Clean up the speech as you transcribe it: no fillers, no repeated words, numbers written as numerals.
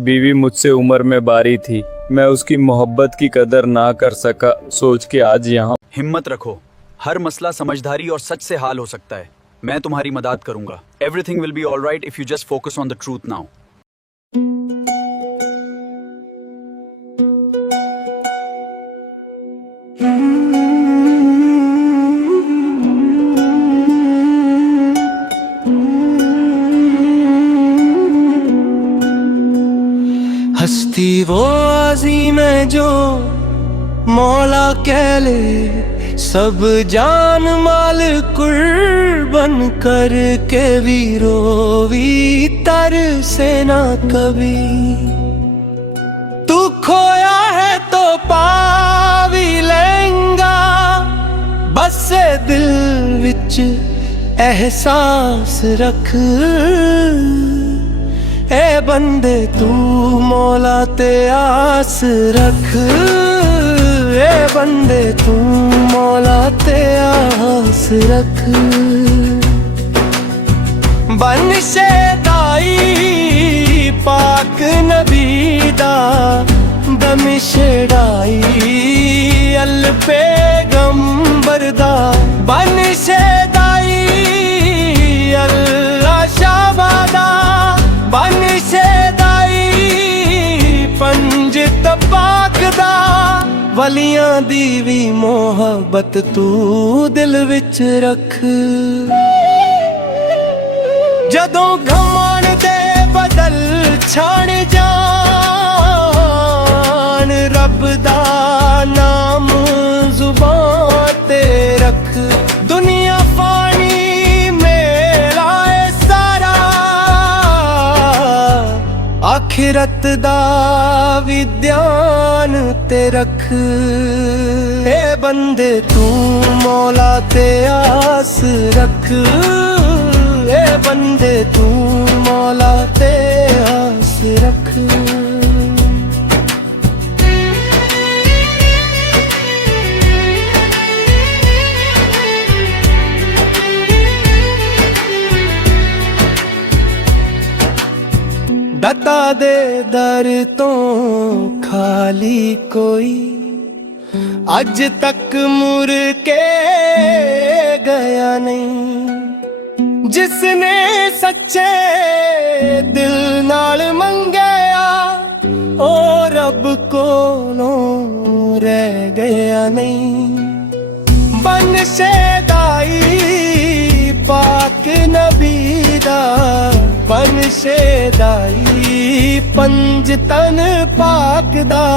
बीवी मुझसे उम्र में बारी थी, मैं उसकी मोहब्बत की कदर ना कर सका, सोच के आज यहाँ। हिम्मत रखो, हर मसला समझदारी और सच से हाल हो सकता है। मैं तुम्हारी मदद करूंगा। Everything will be alright if you just focus on the truth now. हस्ती वो आज़ीम है जो मौला कह ले, सब जान माल कुर्बन करके भी रोवी तर से ना कभी। तू खोया है तो पावी लेंगा, बस दिल विच एहसास रख। ए बंदे तू मौला ते आस रख, ए बंदे तू मौला ते आस रख। बन शेदाई पाक नबी दा दम छड़ाई, अल पैगंबर दा बन शेदाई अल्लाह शाबादा बन शेदाई पंज तपाक दा। वलियां दी भी मोहब्बत तू दिल विच रख। जदों घमण दे बदल छाण जान, रब दा नाम जुबान ते रख। दुनिया फानी मेरा है सारा, आखिरत दा भी ध्यान ते रख। ए बंदे तू मौला ते आस रख, ए बंदे तू मौला ते आस रख। दाता दे दर तो खाली कोई अज तक मुड़ के गया नहीं। जिसने सच्चे दिल नाल मंगया ओ रब कोलों रह गया नहीं। बन शेदाई पाक नबी दा बन शेदाई पंज तन पाक दा।